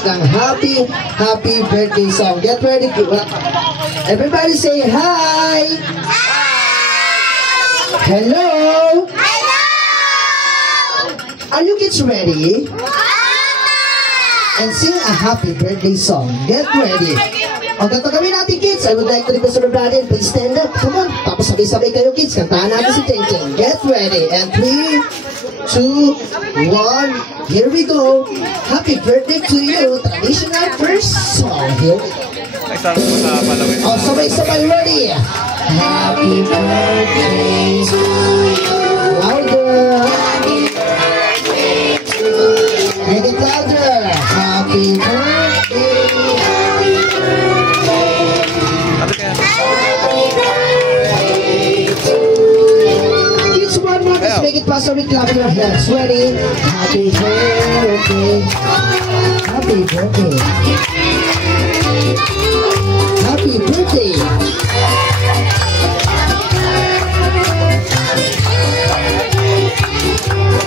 wish ng happy birthday song. Get ready. Everybody say hi! Hello! Are you kids ready? And sing a happy birthday song. Get ready. O ganito gawin natin, kids. I would like to request everybody, please stand up. Come on. Tapos sabay-sabay kayo, kids. Kantahan natin si Cheng Cheng. Get ready. And 3, 2, 1. Here we go. Happy birthday to you. Traditional first song. Here we go. O, sabay-sabay. Ready. Happy birthday to you. Louder. Happy birthday to you. Make it louder. Happy birthday. Make it faster with clapping your hands. Ready? Happy birthday. Happy birthday. Happy birthday.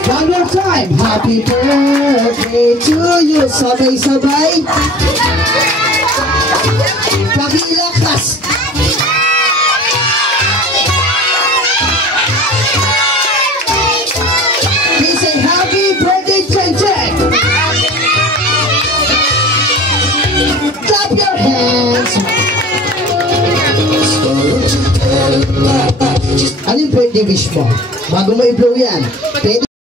One more time. Happy birthday to you. Sabay-sabay. Pakilakas. Clap your hands. Ano yung birthday wish mo? Bago mo i-blow yan.